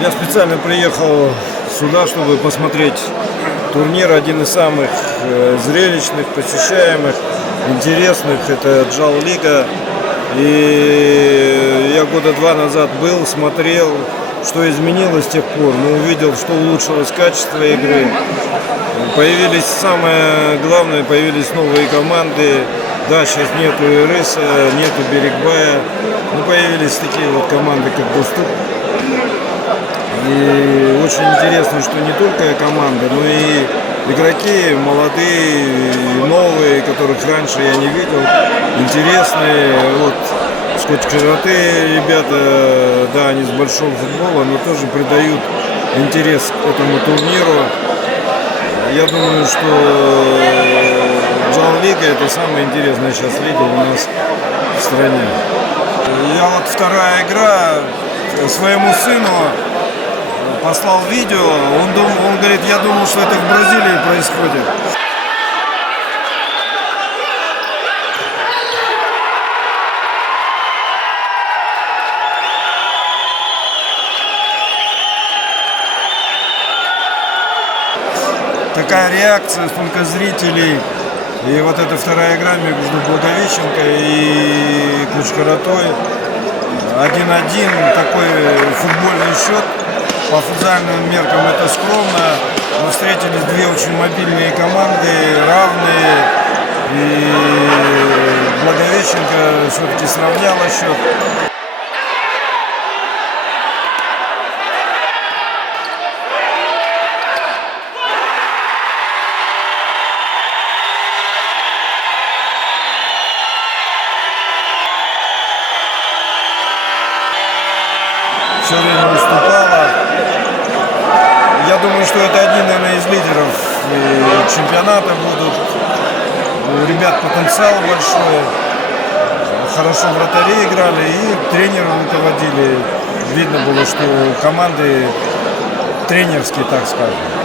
Я специально приехал сюда, чтобы посмотреть турнир, один из самых зрелищных, посещаемых, интересных. Это Джал-лига. И я года 2 назад был, смотрел, что изменилось с тех пор. Но увидел, что улучшилось качество игры. Появились, самое главное, появились новые команды. Да, сейчас нету Ирыса, нету Берегбая. Но появились такие вот команды, как Доступ. И очень интересно, что не только команда, но и игроки молодые, новые, которых раньше я не видел, интересные. Вот Скотч-Карате ребята, да, они с большого футбола, но тоже придают интерес к этому турниру. Я думаю, что Джал-лига это самая интересная сейчас лига у нас в стране. Я вот вторая игра своему сыну послал видео, он говорит, я думал, что это в Бразилии происходит. Такая реакция, столько зрителей. И вот эта вторая игра между Благовещенко и Ключ-Каратой. 1-1, такой футбольный счет. По футзальным меркам это скромно. Но встретились две очень мобильные команды, равные. И Благовещенко все-таки сравняла счет. Все время уступала. Я думаю, что это один, наверное, из лидеров чемпионата будут. У ребят потенциал большой. Хорошо вратари играли и тренеры руководили. Видно было, что команды тренерские, так скажем.